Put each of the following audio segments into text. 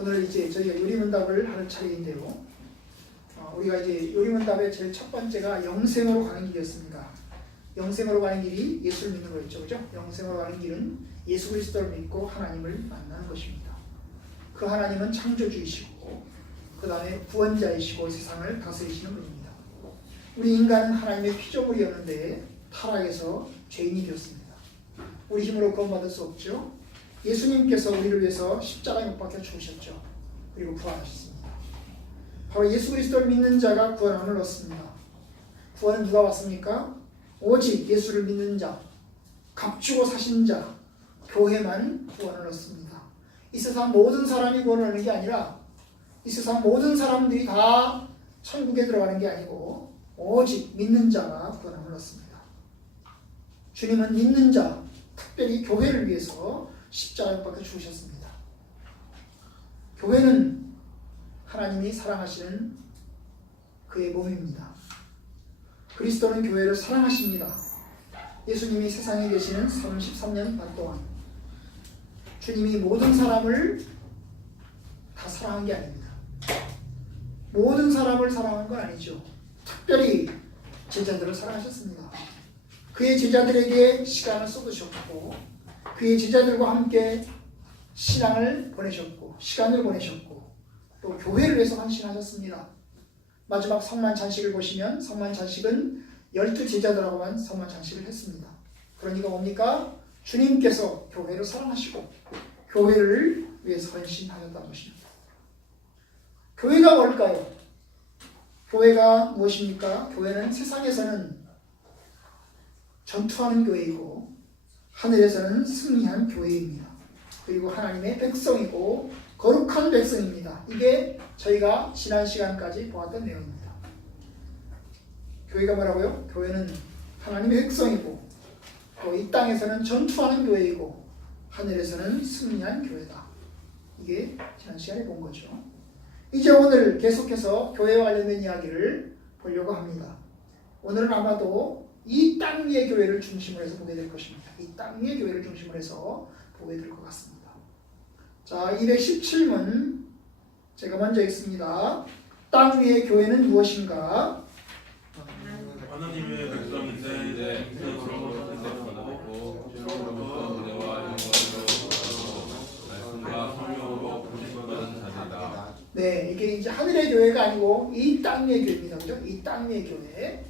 오늘 이제 저희가 요리문답을 하는 차례인데요. 우리가 이제 요리문답의 제일 첫 번째가 영생으로 가는 길이었습니다. 영생으로 가는 길이 예수를 믿는 거였죠, 그죠? 영생으로 가는 길은 예수 그리스도를 믿고 하나님을 만나는 것입니다. 그 하나님은 창조주이시고 그 다음에 구원자이시고 세상을 다스리시는 분입니다. 우리 인간은 하나님의 피조물이었는데 타락해서 죄인이 되었습니다. 우리 힘으로 구원받을 수 없죠. 예수님께서 우리를 위해서 십자가에 못 박혀 죽으셨죠. 그리고 부활하셨습니다. 바로 예수 그리스도를 믿는 자가 구원함을 얻습니다. 구원은 누가 왔습니까? 오직 예수를 믿는 자, 값주고 사신 자, 교회만 구원을 얻습니다. 이 세상 모든 사람이 구원을 얻는 게 아니라 이 세상 모든 사람들이 다 천국에 들어가는 게 아니고 오직 믿는 자가 구원함을 얻습니다. 주님은 믿는 자, 특별히 교회를 위해서 십자가에 박혀 죽으셨습니다. 교회는 하나님이 사랑하시는 그의 몸입니다. 그리스도는 교회를 사랑하십니다. 예수님이 세상에 계시는 33년 반 동안 주님이 모든 사람을 다 사랑한 게 아닙니다. 모든 사람을 사랑한 건 아니죠. 특별히 제자들을 사랑하셨습니다. 그의 제자들에게 시간을 쏟으셨고 그의 제자들과 함께 신앙을 보내셨고 시간을 보내셨고 또 교회를 위해서 헌신하셨습니다. 마지막 성만찬식을 보시면 성만찬식은 12제자들하고만 성만찬식을 했습니다. 그러니까 뭡니까? 주님께서 교회를 사랑하시고 교회를 위해서 헌신하셨다는 것입니다. 교회가 뭘까요? 교회가 무엇입니까? 교회는 세상에서는 전투하는 교회이고 하늘에서는 승리한 교회입니다. 그리고 하나님의 백성이고 거룩한 백성입니다. 이게 저희가 지난 시간까지 보았던 내용입니다. 교회가 뭐라고요? 교회는 하나님의 백성이고 또 이 땅에서는 전투하는 교회이고 하늘에서는 승리한 교회다. 이게 지난 시간에 본 거죠. 이제 오늘 계속해서 교회와 관련된 이야기를 보려고 합니다. 오늘은 아마도 이 땅 위의 교회를 중심으로 해서 보게 될 것입니다. 이 땅 위의 교회를 중심으로 해서 보게 될 것 같습니다. 자, 217문 제가 먼저 읽습니다. 땅 위의 교회는 무엇인가? 하나님의 백성인데 그처럼 선택받았고 주로부터 은혜와 영광으로 말씀과 성령으로 부르심받은 자들이다. 네, 이게 이제 하늘의 교회가 아니고 이 땅 위의 교회입니다. 그죠? 이 땅 위의 교회.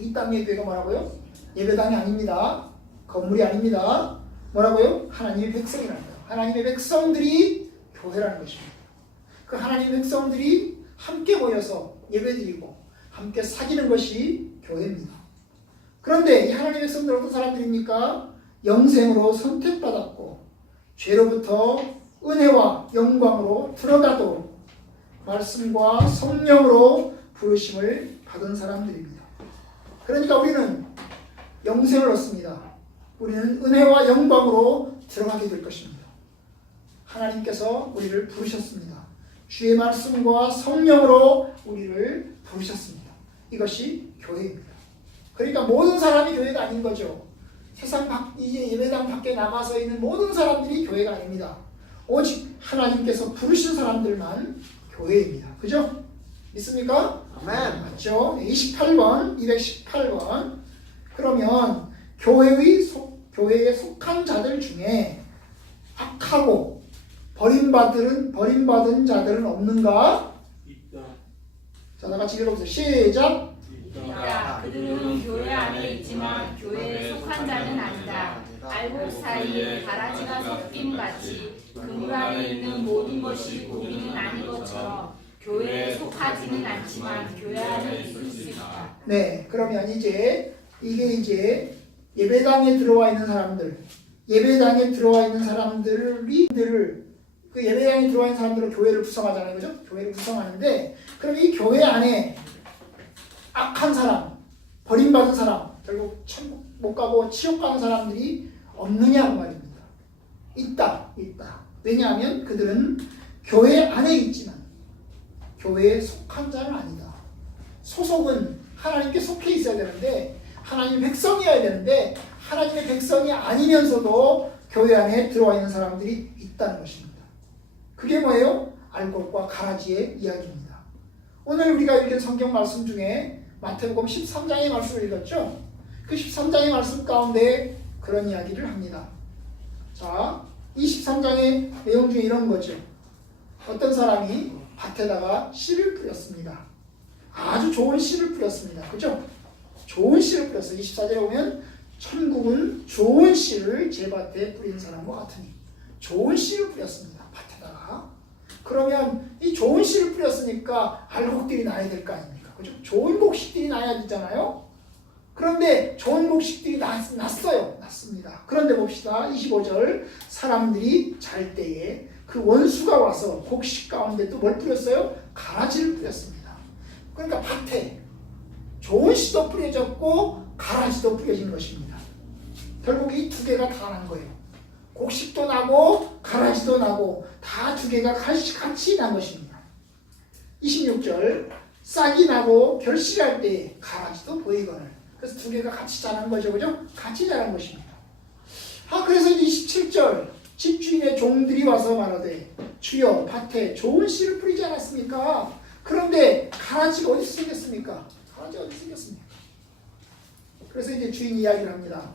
이 땅 위의 교회가 뭐라고요? 예배당이 아닙니다. 건물이 아닙니다. 뭐라고요? 하나님의 백성이라는 거예요. 하나님의 백성들이 교회라는 것입니다. 그 하나님의 백성들이 함께 모여서 예배드리고 함께 사귀는 것이 교회입니다. 그런데 이 하나님의 백성들은 어떤 사람들입니까? 영생으로 선택받았고 죄로부터 은혜와 영광으로 들어가도록 말씀과 성령으로 부르심을 받은 사람들입니다. 그러니까 우리는 영생을 얻습니다. 우리는 은혜와 영광으로 들어가게 될 것입니다. 하나님께서 우리를 부르셨습니다. 주의 말씀과 성령으로 우리를 부르셨습니다. 이것이 교회입니다. 그러니까 모든 사람이 교회가 아닌 거죠. 세상 이제 예배당 밖에 나가서 있는 모든 사람들이 교회가 아닙니다. 오직 하나님께서 부르신 사람들만 교회입니다. 그죠? 믿습니까? 아멘. 맞죠? 28번, 218번. 그러면 교회에 속한 자들 중에 악하고 버림받은 자들은 없는가? 있다. 자, 다 같이 읽어보세요. 시작. 있다. 그들은 교회 안에 있지만 교회에 속한 자는 아니다. 알곡 사이에 가라지가 섞임같이 그물 안에 있는 모든 것이 고기는 아닌 것처럼 교회에 속하지는 않지만 교회 안에 있을 수 있다. 네, 그러면 이게 이제 예배당에 들어와 있는 사람들, 예배당에 들어와 있는 사람들이 그 예배당에 들어와 있는 사람들은 교회를 구성하잖아요, 그죠? 교회를 구성하는데, 그럼 이 교회 안에 악한 사람, 버림받은 사람, 결국 천국 못 가고 지옥 가는 사람들이 없느냐 그 말입니다. 있다. 왜냐하면 그들은 교회 안에 있지만 교회에 속한 자는 아니다. 소속은 하나님께 속해 있어야 되는데 하나님의 백성이어야 되는데 하나님의 백성이 아니면서도 교회 안에 들어와 있는 사람들이 있다는 것입니다. 그게 뭐예요? 알곡과 가라지의 이야기입니다. 오늘 우리가 읽은 성경 말씀 중에 마태복음 13장의 말씀을 읽었죠? 그 13장의 말씀 가운데 그런 이야기를 합니다. 자, 이 13장의 내용 중에 이런 거죠. 어떤 사람이 밭에다가 씨를 뿌렸습니다. 아주 좋은 씨를 뿌렸습니다. 그죠? 좋은 씨를 뿌렸어요. 24절에 보면 천국은 좋은 씨를 제 밭에 뿌린 사람과 같으니 좋은 씨를 뿌렸습니다. 밭에다가. 그러면 이 좋은 씨를 뿌렸으니까 알곡들이 나야 될 거 아닙니까? 그죠? 좋은 곡식들이 나야 되잖아요. 그런데 좋은 곡식들이 났어요. 났습니다. 그런데 봅시다. 25절 사람들이 잘 때에 그 원수가 와서 곡식 가운데 또 뭘 뿌렸어요? 가라지를 뿌렸습니다. 그러니까 밭에 좋은 씨도 뿌려졌고 가라지도 뿌려진 것입니다. 결국 이 두 개가 다 난 거예요. 곡식도 나고 가라지도 나고 다 두 개가 같이 난 것입니다. 26절 싹이 나고 결실할 때 가라지도 보이거늘. 그래서 두 개가 같이 자란 거죠. 그죠? 같이 자란 것입니다. 그래서 27절 집주인의 종들이 와서 말하되 주여 밭에 좋은 씨를 뿌리지 않았습니까? 그런데 가라지가 어디서 생겼습니까? 가라지가 어디서 생겼습니까? 그래서 이제 주인이 이야기를 합니다.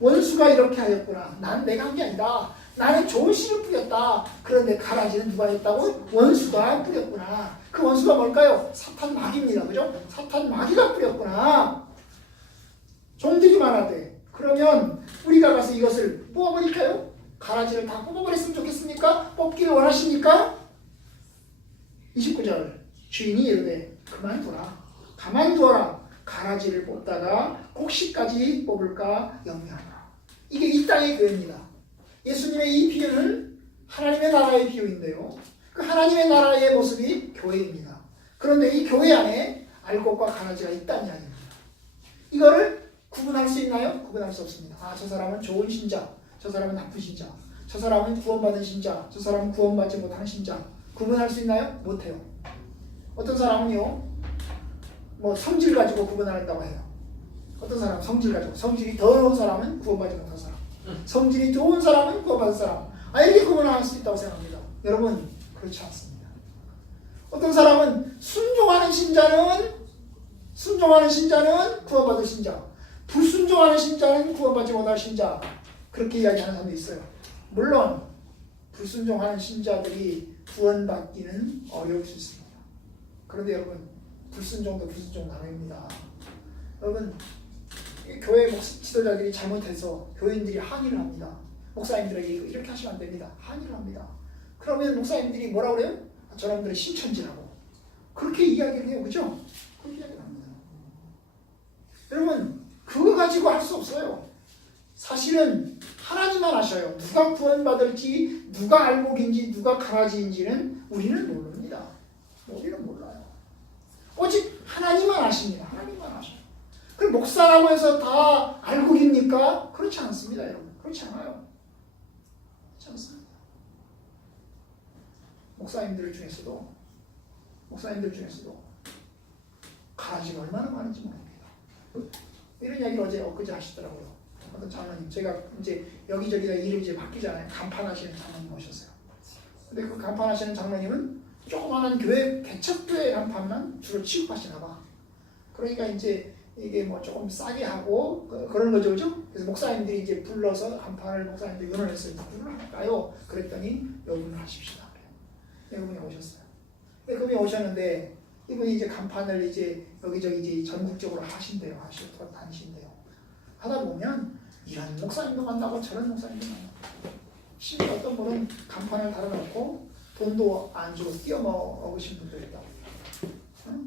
원수가 이렇게 하였구나. 난 내가 한 게 아니다. 나는 좋은 씨를 뿌렸다. 그런데 가라지는 누가 했다고? 원수가 뿌렸구나. 그 원수가 뭘까요? 사탄 마귀입니다. 그죠? 사탄 마귀가 뿌렸구나. 종들이 말하되 그러면 우리가 가서 이것을 뽑아버릴까요? 가라지를 다 뽑아버렸으면 좋겠습니까? 뽑기를 원하십니까? 29절 주인이 이르되 가만두어라. 가라지를 뽑다가 곡식까지 뽑을까 염려하노라. 이게 이 땅의 교회입니다. 예수님의 이 비유는 하나님의 나라의 비유인데요. 그 하나님의 나라의 모습이 교회입니다. 그런데 이 교회 안에 알곡과 가라지가 있다는 이야기입니다. 이거를 구분할 수 있나요? 구분할 수 없습니다. 저 사람은 좋은 신자, 저 사람은 나쁜 신자, 저 사람은 구원받은 신자, 저 사람은 구원받지 못하는 신자. 구분할 수 있나요? 못해요. 어떤 사람은요, 성질 가지고 구분한다고 해요. 어떤 사람 성질 가지고, 성질이 더러운 사람은 구원받지 못한 사람, 성질이 좋은 사람은 구원받은 사람. 이렇게 구분할 수 있다고 생각합니다. 여러분, 그렇지 않습니다. 어떤 사람은 순종하는 신자는 구원받을 신자, 불순종하는 신자는 구원받지 못할 신자. 그렇게 이야기하는 사람도 있어요. 물론 불순종하는 신자들이 구원받기는 어려울 수 있습니다. 그런데 여러분, 불순종도 불순종 나눕니다. 여러분, 교회 지도자들이 잘못해서 교인들이 항의를 합니다. 목사님들에게 이렇게 하시면 안 됩니다. 항의를 합니다. 그러면 목사님들이 뭐라고 그래요? 저놈들은 신천지라고. 그렇게 이야기를 해요. 그죠? 그렇게 이야기를 합니다. 여러분, 그거 가지고 할 수 없어요. 사실은 하나님만 아셔요. 누가 구원받을지, 누가 알곡인지, 누가 가라지인지는 우리는 모릅니다. 우리는 몰라요. 오직 하나님만 아십니다. 하나님만 아셔요. 그럼 목사라고 해서 다 알곡입니까? 그렇지 않습니다, 여러분. 그렇지 않아요. 그렇지 않습니다. 목사님들 중에서도 가라지가 얼마나 많은지 모릅니다. 이런 이야기를 엊그제 하시더라고요. 어떤 장로님, 제가 이제 여기저기다 일을 이제 바뀌잖아요. 간판하시는 장로님 오셨어요. 근데 그 간판하시는 장로님은 조그마한 교회, 개척교회 간판만 주로 취급하시나 봐. 그러니까 이제 이게 조금 싸게 하고 그런 거죠, 그죠? 그래서 목사님들이 이제 불러서 간판을 목사님들이 의논했어요. 누구를 할까요? 그랬더니 여분을 하십시다. 이분이 오셨어요. 그분이 오셨는데 이분이 이제 간판을 이제 여기저기 이제 전국적으로 하신대요. 하시고 다니신대요. 하다 보면 이런 목사님도 만나고 저런 목사님도 만나고, 심지어 어떤 분은 간판을 달아놓고 돈도 안 주고 뛰어먹으신 분도 있다고.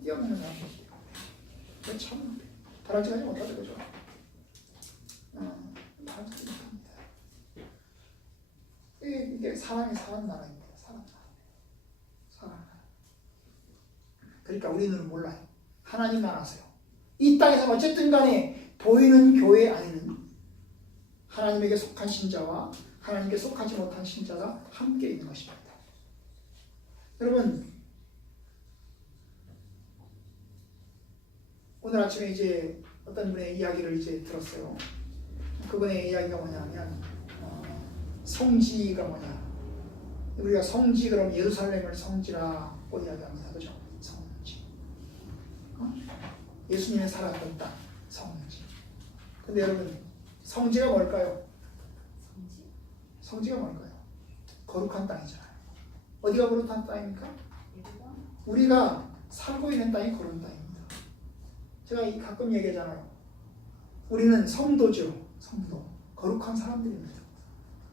뛰어먹는 사람도 있고. 참 바람직하지 못하죠, 그죠? 바람직하지 못합니다. 이게 사람이 사는 나라입니다. 사람. 그러니까 우리는 몰라요. 하나님만 아세요. 이 땅에서 어쨌든 간에 보이는 교회 안에는 하나님에게 속한 신자와 하나님께 속하지 못한 신자가 함께 있는 것입니다. 여러분, 오늘 아침에 이제 어떤 분의 이야기를 이제 들었어요. 그분의 이야기가 뭐냐면 성지가 뭐냐. 우리가 성지 그럼 예루살렘을 성지라고 이야기합니다. 그죠? 성지. 예수님이 살았던 땅, 성지. 근데 여러분, 성지가 뭘까요? 성지가 뭘까요? 거룩한 땅이잖아요. 어디가 거룩한 땅입니까? 우리가 살고 있는 땅이 거룩한 땅입니다. 제가 가끔 얘기하잖아요. 우리는 성도죠. 성도. 거룩한 사람들입니다.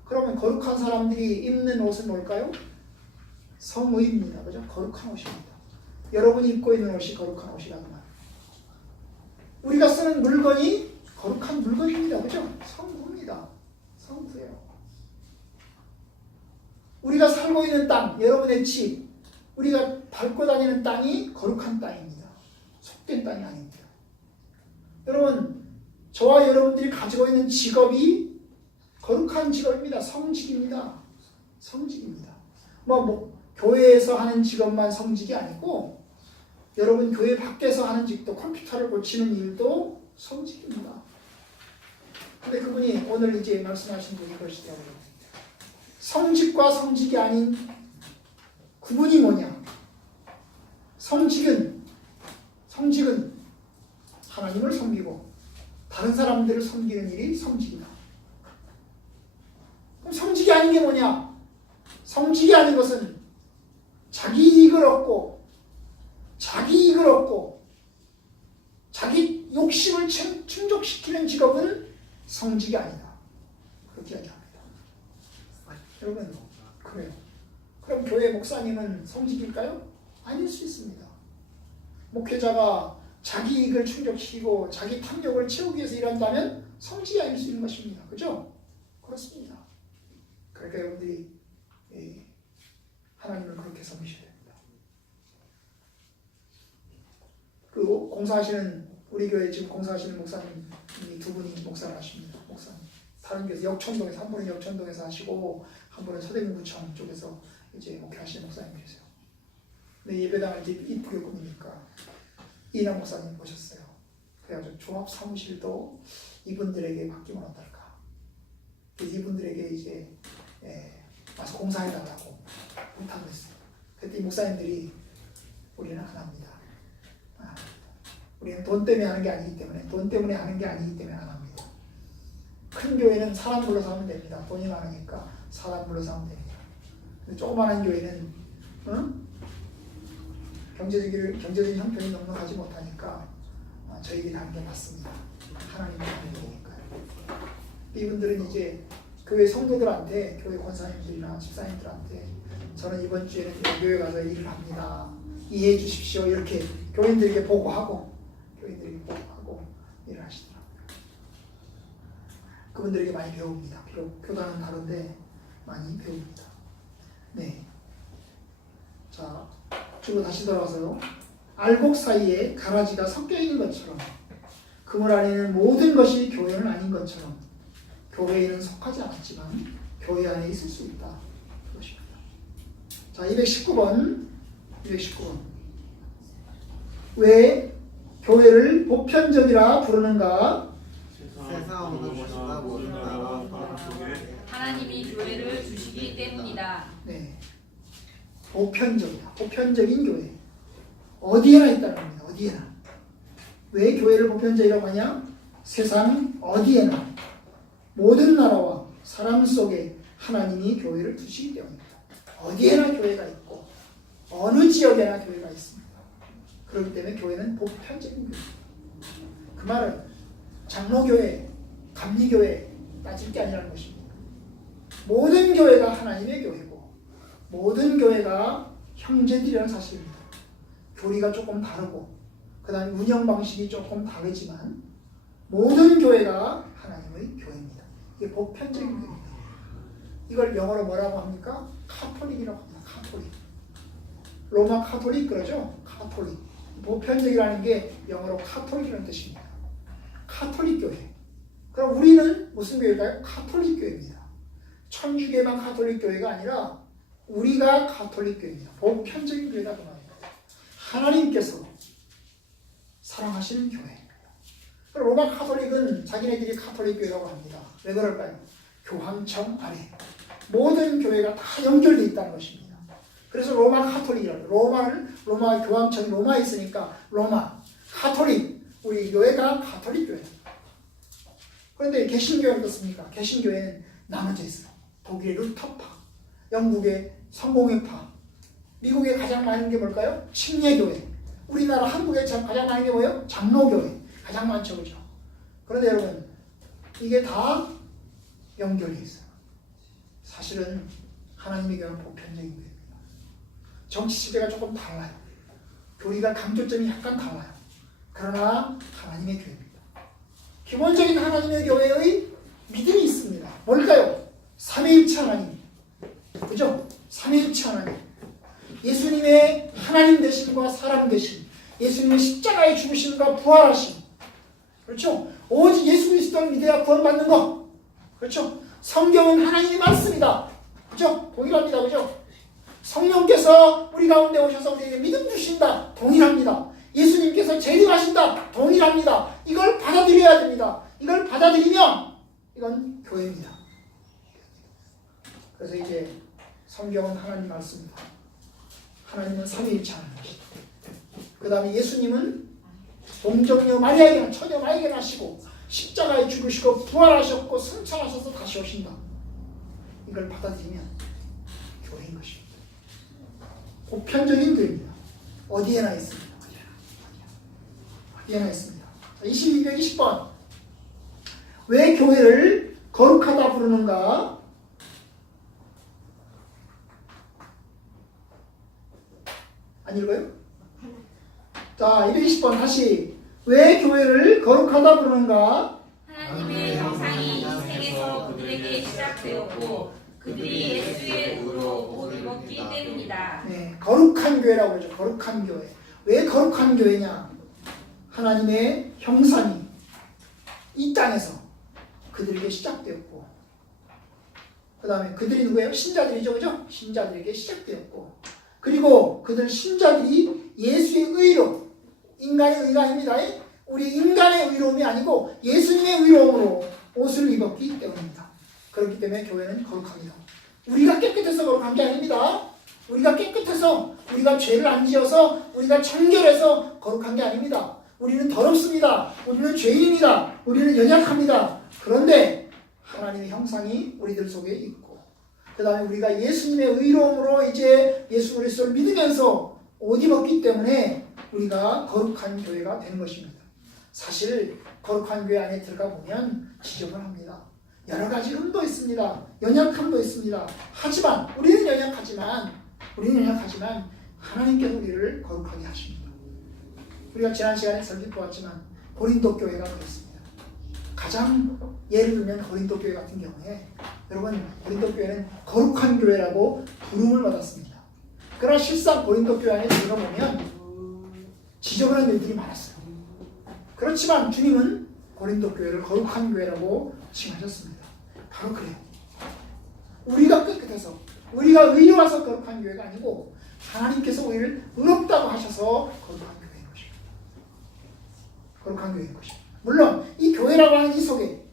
그러면 거룩한 사람들이 입는 옷은 뭘까요? 성의입니다. 그죠? 거룩한 옷입니다. 여러분이 입고 있는 옷이 거룩한 옷이라고 말해요. 우리가 쓰는 물건이 거룩한 물건입니다. 그죠? 성구입니다. 성구예요. 우리가 살고 있는 땅, 여러분의 집, 우리가 밟고 다니는 땅이 거룩한 땅입니다. 속된 땅이 아닙니다. 여러분, 저와 여러분들이 가지고 있는 직업이 거룩한 직업입니다. 성직입니다. 성직입니다. 교회에서 하는 직업만 성직이 아니고 여러분 교회 밖에서 하는 직도, 컴퓨터를 고치는 일도 성직입니다. 근데 그분이 오늘 이제 말씀하신 분이 그러시더라고요. 성직과 성직이 아닌 구분이 뭐냐? 성직은 하나님을 섬기고 다른 사람들을 섬기는 일이 성직이다. 그럼 성직이 아닌 게 뭐냐? 성직이 아닌 것은 자기 이익을 얻고 자기 욕심을 충족시키는 직업은 성직이 아니다. 그렇게 이야기합니다. 여러분, 그래요. 그럼 교회 목사님은 성직일까요? 아닐 수 있습니다. 목회자가 자기 이익을 충족시키고 자기 탐욕을 채우기 위해서 일한다면 성직이 아닐 수 있는 것입니다. 그죠? 그렇습니다. 그러니까 여러분들이 하나님을 그렇게 섬기셔야 됩니다. 그 공사하시는 우리 교회 지금 공사하시는 목사님이 두 분이 목사를 하십니다. 목사님. 다른 교회에서 역천동에서 한 분은 역천동에서 하시고 한 분은 서대문구청 쪽에서 이제 목회하시는 목사님 계세요. 근데 예배당을 이쁘게 꾸미니까 이남 목사님 모셨어요. 그래가지고 종합 사무실도 이분들에게 맡기면 어떨까? 그래서 이분들에게 이제 와서 공사해달라고 부탁을 했어요. 그때 이 목사님들이 우리는 안 합니다. 우리는 돈 때문에 하는 게 아니기 때문에 안 합니다. 큰 교회는 사람 불러서 하면 됩니다. 돈이 많으니까 사람 불러서 하면 됩니다. 근데 조그마한 교회는 경제적인 형편이 넉넉하지 못하니까 저희들이 하는 게 맞습니다. 하나님이 하는 거니까요. 이분들은 이제 교회 성도들한테, 교회 권사님들이나 집사님들한테 저는 이번 주에는 교회 가서 일을 합니다. 이해해 주십시오. 이렇게 교인들에게 보고하고 일을 하시더라고요. 그분들에게 많이 배웁니다. 비록 교단은 다른데 많이 배웁니다. 네. 자, 주로 다시 돌아와서요. 알곡 사이에 가라지가 섞여 있는 것처럼 그물 안에는 모든 것이 교회는 아닌 것처럼 교회에는 속하지 않았지만 교회 안에 있을 수 있다. 그것입니다. 자, 219번. 왜 교회를 보편적이라 부르는가? 세상 없는 것이다 모든 나라와 사람 속에 하나님이 교회를 주시기 때문이다. 네. 보편적인 교회. 어디에나 있다는 겁니다. 어디에나. 왜 교회를 보편적이라고 하냐? 세상 어디에나 모든 나라와 사람 속에 하나님이 교회를 두시기 때문입니다. 어디에나 교회가 있고 어느 지역에나 교회가 있습니다. 그렇기 때문에 교회는 보편적인 교회입니다. 그 말은 장로교회, 감리교회 따질 게 아니라는 것입니다. 모든 교회가 하나님의 교회고 모든 교회가 형제들이라는 사실입니다. 교리가 조금 다르고 그 다음에 운영 방식이 조금 다르지만 모든 교회가 하나님의 교회입니다. 이게 보편적인 교회입니다. 이걸 영어로 뭐라고 합니까? 카톨릭이라고 합니다. 카톨릭. 로마 카톨릭 그러죠? 카톨릭. 보편적이라는 게 영어로 카톨릭이라는 뜻입니다. 카톨릭 교회. 그럼 우리는 무슨 교회일까요? 카톨릭 교회입니다. 천주교만 카톨릭 교회가 아니라 우리가 카톨릭 교회입니다. 보편적인 교회다 그 말입니다. 하나님께서 사랑하시는 교회. 로마 카톨릭은 자기네들이 카톨릭 교회라고 합니다. 왜 그럴까요? 교황청 아래 모든 교회가 다 연결되어 있다는 것입니다. 그래서 로마 카톨릭이라고 로마 교황청이 로마에 있으니까 로마 카톨릭 우리 교회가 카톨릭 교회입니다. 그런데 개신교회는 어떻습니까? 개신교회는 나눠져 있어요. 독일의 루터파, 영국의 성공회파, 미국에 가장 많은 게 뭘까요? 침례교회. 우리나라 한국에 가장 많은 게 뭐예요? 장로교회. 가장 많죠, 그죠? 그런데 여러분, 이게 다 연결이 있어요. 사실은 하나님의 교회는 보편적인 교회입니다. 정치 지배가 조금 달라요. 교리가 강조점이 약간 달라요. 그러나 하나님의 교회입니다. 기본적인 하나님의 교회의 믿음이 있습니다. 뭘까요? 삼위일체 하나님. 그죠? 삼위일체 하나님. 예수님의 하나님 되심과 사람 되심. 예수님의 십자가의 죽으심과 부활하심. 그렇죠? 오직 예수 그리스도를 믿어야 구원받는 것. 그렇죠? 성경은 하나님의 말씀이다. 그죠? 동일합니다. 그죠? 성령께서 우리 가운데 오셔서 우리에게 믿음 주신다. 동일합니다. 예수님께서 재림하신다. 동일합니다. 이걸 받아들여야 됩니다. 이걸 받아들이면 이건 교회입니다. 그래서 이제 성경은 하나님 말씀입니다. 하나님은 삼위일체 하나님이시다. 그 다음에 예수님은 동정녀 마리아에게 처녀 마리아에게 나시고 십자가에 죽으시고 부활하셨고 승천하셔서 다시 오신다. 이걸 받아들이면 교회인 것입니다. 보편적인 교회입니다. 어디에나 있습니다. 어디에나 있습니다. 2220번 왜 교회를 거룩하다 부르는가? 안 읽어요? 자, 220번 다시 왜 교회를 거룩하다 부르는가? 하나님의 형상이 이 세계에서 그들에게 시작되었고 그들이 예수의 의로 옷 입었기 때문이다. 네, 거룩한 교회라고 그러죠. 거룩한 교회. 왜 거룩한 교회냐? 하나님의 형상이 이 땅에서 그들에게 시작되었고 그 다음에 그들이 누구예요? 신자들이죠. 그죠? 신자들에게 시작되었고 그리고 그들 신자들이 예수의 의로 인간의 의가 아닙니다. 우리 인간의 의로움이 아니고 예수님의 의로움으로 옷을 입었기 때문입니다. 그렇기 때문에 교회는 거룩합니다. 우리가 깨끗해서 거룩한 게 아닙니다. 우리가 깨끗해서 우리가 죄를 안 지어서 우리가 청결해서 거룩한 게 아닙니다. 우리는 더럽습니다. 우리는 죄인입니다. 우리는 연약합니다. 그런데 하나님의 형상이 우리들 속에 있고 그 다음에 우리가 예수님의 의로움으로 이제 예수 그리스도를 믿으면서 옷 입었기 때문에 우리가 거룩한 교회가 되는 것입니다. 사실 거룩한 교회 안에 들어가 보면 지저분합니다. 여러 가지 흠도 있습니다. 연약함도 있습니다. 하지만 우리는 연약하지만 하나님께서 우리를 거룩하게 하십니다. 우리가 지난 시간에 설교 보았지만 고린도 교회가 그렇습니다. 가장 예를 들면 고린도 교회 같은 경우에 여러분 고린도 교회는 거룩한 교회라고 부름을 받았습니다. 그러나 실상 고린도 교회 안에 들어보면 지저분한 일들이 많았어요. 그렇지만 주님은 고린도 교회를 거룩한 교회라고 칭하셨습니다. 바로 그래요. 우리가 깨끗해서 우리가 의로워서 거룩한 교회가 아니고 하나님께서 우리를 의롭다고 하셔서 거룩한 교회인 것입니다. 거룩한 교회인 것입니다. 물론 이 교회라고 하는 이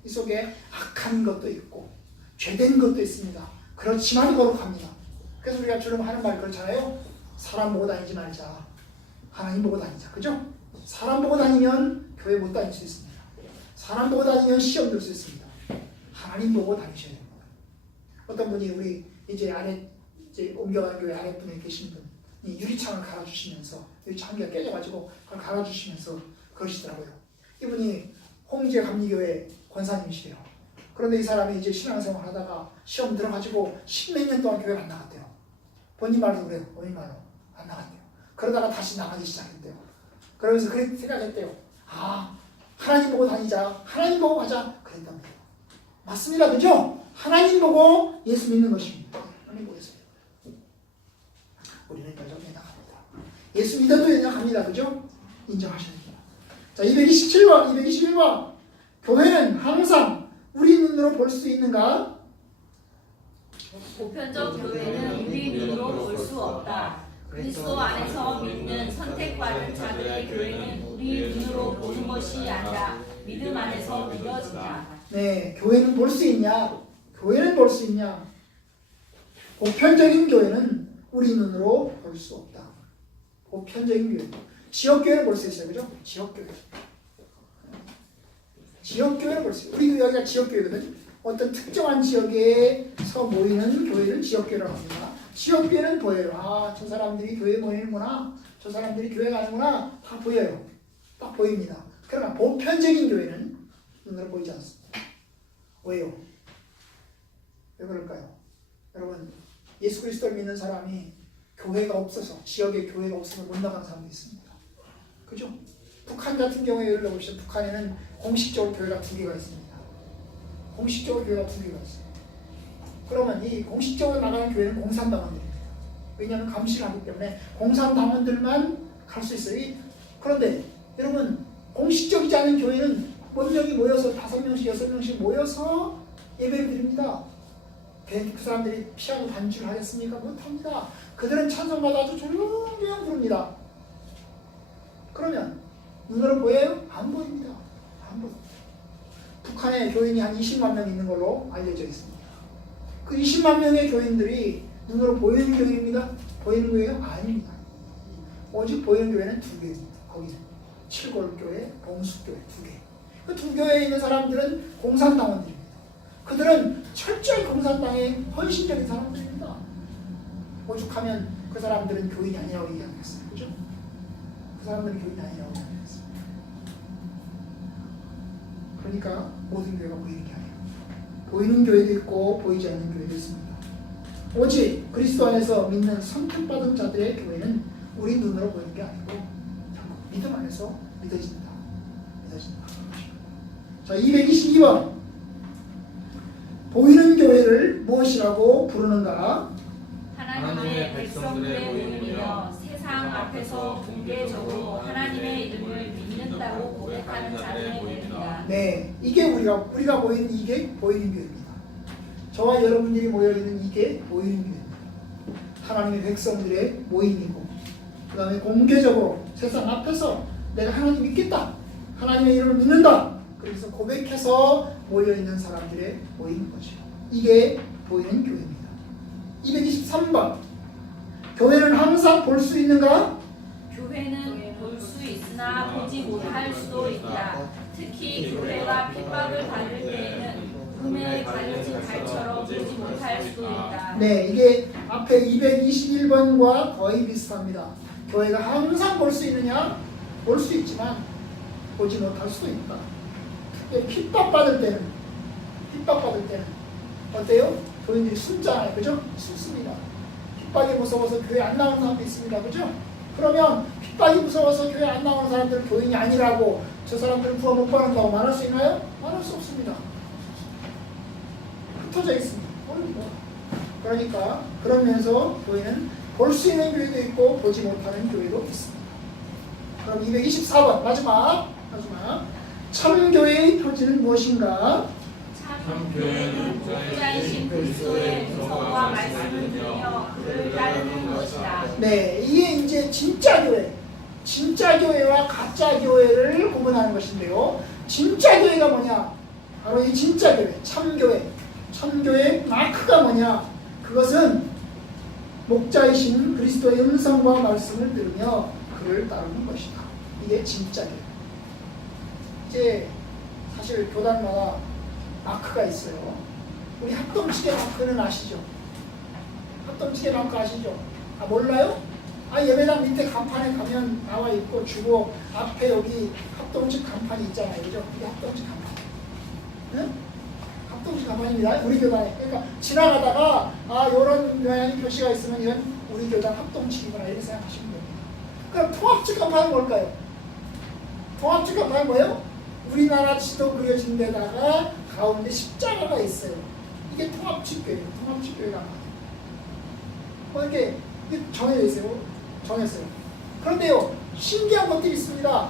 속에 악한 것도 있고 죄된 것도 있습니다. 그렇지만 거룩합니다. 그래서 우리가 주로 하는 말이 그렇잖아요. 사람 보고 다니지 말자. 하나님 보고 다니자. 그죠? 사람 보고 다니면 교회 못 다닐 수 있습니다. 사람 보고 다니면 시험 들 수 있습니다. 하나님 보고 다니셔야 됩니다. 어떤 분이 우리 이제 옮겨간 교회 아랫분에 계신 분이 유리창을 갈아주시면서 유리창 한 개가 깨져가지고 그걸 갈아주시면서 그러시더라고요. 이분이 홍제 감리교회 권사님이시래요. 그런데 이 사람이 이제 신앙생활 하다가 시험 들어가지고 십몇 년 동안 교회를 안 나갔대요. 본인 말도 그래요. 본인 말로 안 나갔대요. 그러다가 다시 나가기 시작했대요. 그러면서 그렇게 생각했대요. 아, 하나님 보고 다니자. 하나님 보고 가자. 그랬답니다. 맞습니다. 그죠? 하나님 보고 예수 믿는 것입니다. 하나님 보고 예수 믿는 우리는 여전히 연약합니다. 예수 믿어도 연약합니다. 그죠? 인정하셔야 됩니다. 자, 221번. 교회는 항상 우리 눈으로 볼 수 있는가? 보편적 교회는 우리 눈으로 볼 수 없다. 그리스도 안에서 믿는 선택받은 자들의 교회는 우리 눈으로 보는 것이 아니라 믿음 안에서 믿어진다. 네, 교회는 볼 수 있냐? 교회는 볼 수 있냐? 보편적인 교회는 우리 눈으로 볼 수 없다. 보편적인 교회. 지역교회는 볼 수 있어요. 그죠? 지역교회. 지역교회는 볼 수 있어요. 우리 여기가 지역교회거든. 어떤 특정한 지역에서 모이는 교회를 지역교회라고 합니다. 지역교회는 보여요. 아, 저 사람들이 교회에 모이는구나. 저 사람들이 교회 가는구나. 다 보여요. 딱 보입니다. 그러나 보편적인 교회는 눈으로 보이지 않습니다. 왜요? 왜 그럴까요? 여러분, 예수 그리스도를 믿는 사람이 교회가 없어서, 지역에 교회가 없으면 못 나가는 사람도 있습니다. 그죠? 북한 같은 경우에 예를 들어보시죠. 북한에는 공식적으로 교회가 2개가 있습니다. 공식적으로 교회가 2개가 있어요. 그러면 이 공식적으로 나가는 교회는 공산당원들입니다. 왜냐하면 감시를 하기 때문에 공산당원들만 갈 수 있어요. 그런데 여러분, 공식적이지 않은 교회는 몇 명이 모여서 5명씩, 6명씩 모여서 예배를 드립니다. 그 사람들이 피아노 반주를 하겠습니까? 못합니다. 그들은 찬송가도 아주 조용조용 부릅니다. 그러면 눈으로 보여요? 안 보입니다. 안 보입니다. 북한에 교인이 한 20만 명 있는 걸로 알려져 있습니다. 그 20만 명의 교인들이 눈으로 보이는 교회입니다. 보이는 교회가 아닙니다. 오직 보이는 교회는 2개입니다. 거기는 칠골교회, 봉수교회 2개. 그 2교회에 있는 사람들은 공산당원들입니다. 그들은 철저히 공산당의 헌신적인 사람들입니다. 오죽하면 그 사람들은 교인이 아니라고 얘기하겠어요. 그죠? 그 사람들은 교인이 아니라고 얘기하겠어요. 그러니까 모든 교회가 보이는 게 아니에요. 보이는 교회도 있고 보이지 않는 교회도 있습니다. 오직 그리스도 안에서 믿는 선택받은 자들의 교회는 우리 눈으로 보이는 게 아니고 결국 믿음 안에서 믿어진다. 자, 222번. 보이는 교회를 무엇이라고 부르는가? 하나님의 백성들의 모임이며 세상 앞에서 공개적으로 하나님의 이름을 믿는다고 고백하는 자들의 모임이다. 네, 이게 우리가 모이는 이게 보이는 교회입니다. 저와 여러분들이 모여 있는 이게 보이는 교회입니다. 하나님의 백성들의 모임이고, 그 다음에 공개적으로 세상 앞에서 내가 하나님 믿겠다, 하나님의 이름을 믿는다, 그래서 고백해서 모여 있는 사람들의 모이는 것이요. 이게 보이는 교회입니다. 223번. 교회는 항상 볼 수 있는가? 교회는 볼 수 있으나 보지 못할 수도 있다. 특히 교회가 핍박을 받을 때에는 금에 가려진 달처럼 보지 못할 수도 있다. 네, 이게 앞에 221번과 거의 비슷합니다. 교회가 항상 볼 수 있느냐? 볼 수 있지만 보지 못할 수도 있다. 핍박받을 때는 어때요? 교인들이 숨잖아요. 그죠? 숨습니다. 핍박이 무서워서 교회 안 나오는 사람도 있습니다. 그죠? 그러면 핍박이 무서워서 교회 안 나오는 사람들은 교인이 아니라고, 저 사람들은 구원 못 받는다고 말할 수 있나요? 말할 수 없습니다. 흩어져 있습니다. 그러니까 그러면서 교회는 볼 수 있는 교회도 있고 보지 못하는 교회도 있습니다. 그럼 224번 마지막 참교회의 표지는 무엇인가? 참교회는 목자이신 그리스도의 음성과 말씀을 들으며 그를 따르는 것이다. 네, 이게 이제 진짜 교회와 가짜 교회를 구분하는 것인데요. 진짜 교회가 뭐냐? 바로 이 진짜 교회, 참교회 마크가 뭐냐? 그것은 목자이신 그리스도의 음성과 말씀을 들으며 그를 따르는 것이다. 이게 진짜 교회. 이제 사실 교단마다 마크가 있어요. 우리 합동치계 마크는 아시죠? 합동치계 마크 아시죠? 아, 몰라요? 아, 예배당 밑에 간판에 가면 나와 있고, 주고 앞에 여기 합동측 간판이 있잖아요. 그죠? 이게 합동측 간판. 응? 합동측 간판입니다. 우리 교단에. 그러니까 지나가다가 요런 모양의 표시가 있으면 이건 우리 교단 합동측이구나, 이렇게 생각하시면 됩니다. 그럼 통합측 간판은 뭘까요? 통합측 간판은 뭐예요? 우리나라 지도 그려진 데다가 가운데 십자가가 있어요. 이게 통합측 교회예요. 통합측 교회가 이렇게 정해졌어요. 그런데요, 신기한 것들이 있습니다.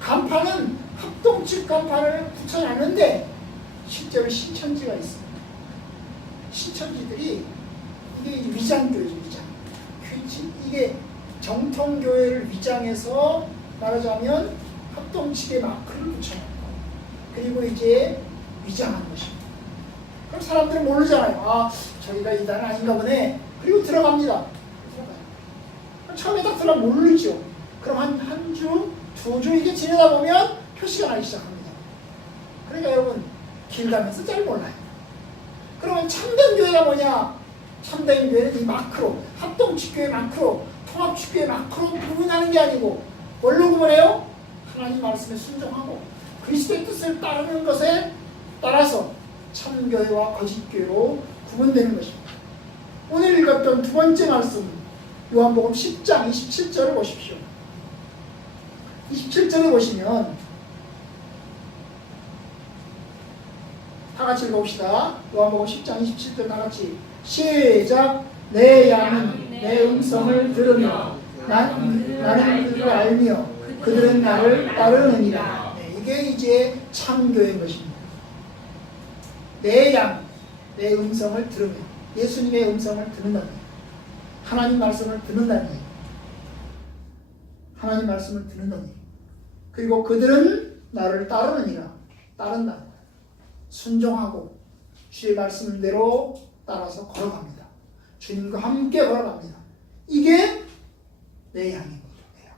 간판은 합동측 간판을 붙여놨는데 실제로 신천지가 있어요. 신천지들이 이게 위장교회죠, 위장. 이게 정통교회를 위장해서 말하자면 합동측에 마크를 붙여놓고, 그리고 이제 위장한 것입니다. 그럼 사람들은 모르잖아요. 아, 저희가 이단 아닌가 보네. 그리고 들어갑니다. 들어가요. 처음에 딱 들어가면 모르죠. 그럼 한 주, 2주 이게 지내다 보면 표시가 나기 시작합니다. 그러니까 여러분 길 가면서 잘 몰라요. 그러면 참된 교회가 뭐냐? 참된 교회는 이 마크로, 합동축교회 마크로, 통합축교회 마크로 구분하는 게 아니고 뭘로 구분해요? 하나님 말씀에 순종하고 그리스도의 뜻을 따르는 것에 따라서 참교회와 거짓교회로 구분되는 것입니다. 오늘 읽었던 두 번째 말씀 요한복음 10장 27절을 보십시오. 27절에 보시면 다 같이 읽어봅시다. 요한복음 10장 27절 다 같이 시작. 내 양은 내 음성을 들으며 나는 그들을 알며 그들은 나를 따르느니라. 네, 이게 이제 참교회인 것입니다. 내 양, 내 음성을 들으며 예수님의 음성을 듣는다는 거예요. 하나님 말씀을 듣는다는 거예요. 하나님 말씀을 듣는다는 거예요. 그리고 그들은 나를 따르느니라. 따른다. 순종하고 주의 말씀대로 따라서 걸어갑니다. 주님과 함께 걸어갑니다. 이게 내 양인 거죠. 내 양.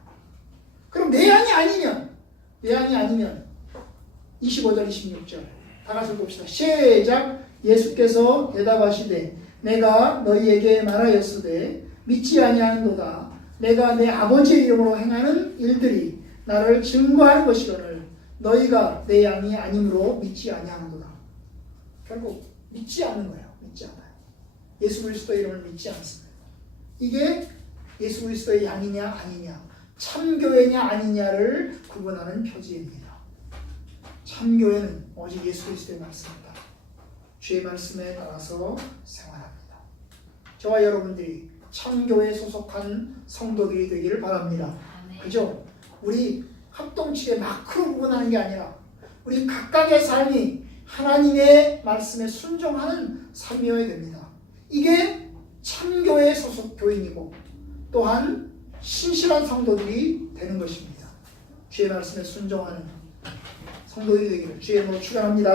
그럼 내 양이 아니면 25절 26절 다 같이 봅시다. 시작. 예수께서 대답하시되 내가 너희에게 말하였으되 믿지 아니하는도다. 내가 내 아버지의 이름으로 행하는 일들이 나를 증거하는 것이거늘 너희가 내 양이 아니므로 믿지 아니하는도다. 결국 믿지 않는 거예요. 믿지 않아요. 예수 그리스도의 이름을 믿지 않습니다. 이게 예수 그리스도의 양이냐 아니냐, 참교회냐 아니냐를 구분하는 표지입니다. 참교회는 오직 예수 그리스도의 말씀입니다. 주의 말씀에 따라서 생활합니다. 저와 여러분들이 참교회에 소속한 성도들이 되기를 바랍니다. 그죠? 우리 합동측에 마크로 구분하는 게 아니라 우리 각각의 삶이 하나님의 말씀에 순종하는 삶이어야 됩니다. 이게 참교회 소속 교인이고 또한 신실한 성도들이 되는 것입니다. 주의 말씀에 순종하는 성도들이 되기를 주의 이름으로 축원합니다.